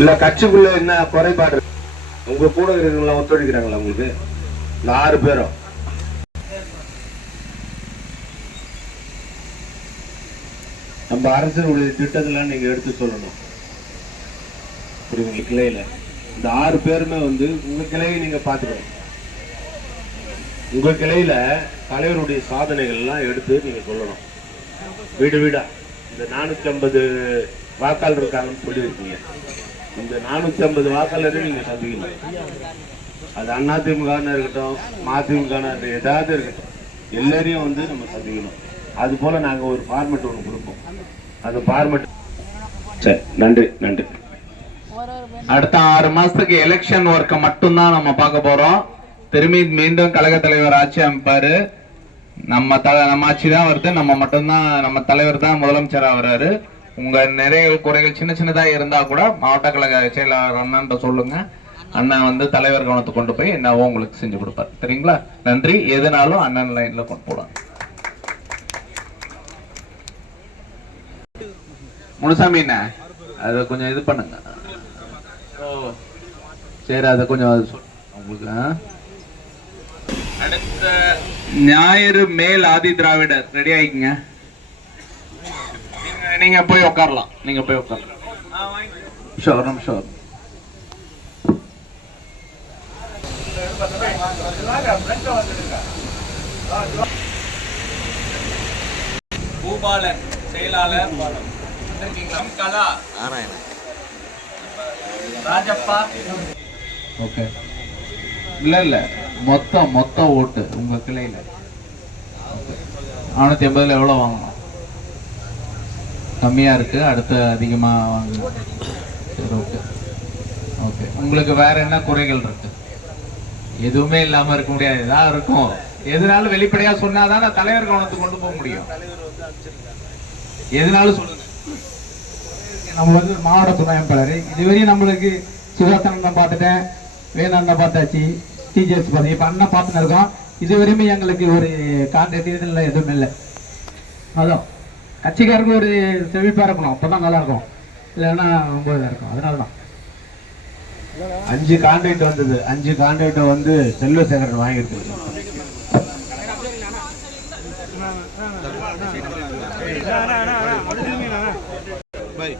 இல்ல கட்சிக்குள்ள என்ன குறைபாடு உங்க கூட இருக்கிறவங்களா ஒத்துழைக்கிறாங்களா உங்களுக்கு? இந்த ஆறு பேரும் நம்ம அரசனுடைய திட்டத்தெல்லாம் நீங்க எடுத்து சொல்லணும். புரியுதுங்களா? கிளையில. இந்த ஆறு பேருமே வந்து உங்க கிளையை நீங்க பாத்துக்கணும் உங்க கிளையில தலைவருடைய சாதனைகள் எல்லாம் எடுத்து நீங்க சொல்லணும். வீடு வீடா. இந்த நானூத்தி ஐம்பது வாக்காளர் இருக்காங்கன்னு சொல்லியிருக்கீங்க. இந்த நானூத்தி ஐம்பது வாக்காளரை நீங்க சந்திக்கணும். அது அதிமுக இருக்கட்டும் மதிமுக இருக்கட்டும் ஏதாவது இருக்கட்டும். எல்லாரையும் வந்து நம்ம சந்திக்கணும். அது போல நாங்க ஒரு ஃபார்மெட் ஒன்று கொடுப்போம். அந்த ஃபார்மெட் சரி நன்றி நன்றி. அடுத்த ஆறு மாசத்துக்கு எலெக்ஷன் ஒர்க்கை மட்டும்தான் நம்ம பார்க்க போறோம். திரும்பி மீண்டும் கழக தலைவர் ஆட்சி அமைப்பாரு. நம்ம தலை நம்ம ஆட்சி தான் வருது. நம்ம மட்டும்தான் நம்ம தலைவர் தான் முதலமைச்சரா வர்றாரு. உங்கள் நிறைய குறைகள் சின்ன சின்னதாக இருந்தால் கூட மாவட்ட கழக செயலாளர் அண்ணன்ட்ட சொல்லுங்கள் அண்ணன் வந்து தலைவர் கவனத்துக்கு கொண்டு போய் என்னவோ உங்களுக்கு செஞ்சு கொடுப்பார். சரிங்களா? நன்றி. எதுனாலும் அண்ணன் லைனில் கொண்டு போகலாம் முனுசாமி என்ன அதை கொஞ்சம் இது பண்ணுங்க. ஓ சரி அதை கொஞ்சம் அது சொல் உங்களுக்கு ஆ? அடுத்த ஞாயிறு மேல் ஆதி திராவிடர். ரெடி ஆயிக்குங்க. நீங்க- நீங்க போய் உட்காரலாம் நீங்க போய் உட்காரலாம் ஷோர் ஷோர் பூபாலன் செயலாளர் ராஜப்பா. ஓகே. இல்ல இல்ல. மொத்தம் மொத்த ஓட்டு உங்க கிளையில. நானூத்தி எண்பதுல எவ்வளவு வாங்கணும்? கம்மியா இருக்கு அடுத்து அதிகமா வாங்கணும் சரி ஓகே ஓகே உங்களுக்கு வேற என்ன குறைகள் இருக்கு? எதுவுமே இல்லாம இருக்க முடியாது. இதாக இருக்கும். எதுனாலும் வெளிப்படையா சொன்னாதான் நான் தலைவர் கவனத்துக்கு கொண்டு போக முடியும். எதுனாலும் சொல்லுங்க நம்ம வந்து மாவட்ட துணை அமைப்பாளர் இதுவரையும் நம்மளுக்கு சுகாசனன் பார்த்துட்டேன் வேணாண்ணா பார்த்தாச்சு டீச்சர்ஸ் பார்த்து இப்போ அண்ணன் பார்த்துன்னு இருக்கோம். இதுவரையுமே எங்களுக்கு ஒரு கான்டாக்ட் இதில் எதுவும் இல்லை. அதான். கட்சிக்காரங்க ஒரு செழிப்பாக இருக்கணும். அப்போதான் நல்லா இருக்கும் இல்லைன்னா ரொம்ப இதாக இருக்கும். அதனாலதான். அஞ்சு கான்ட்ராக்ட் வந்தது. அஞ்சு கான்ட்ராக்டை வந்து செல்வசேகரன் வாங்கியிருக்கு. பை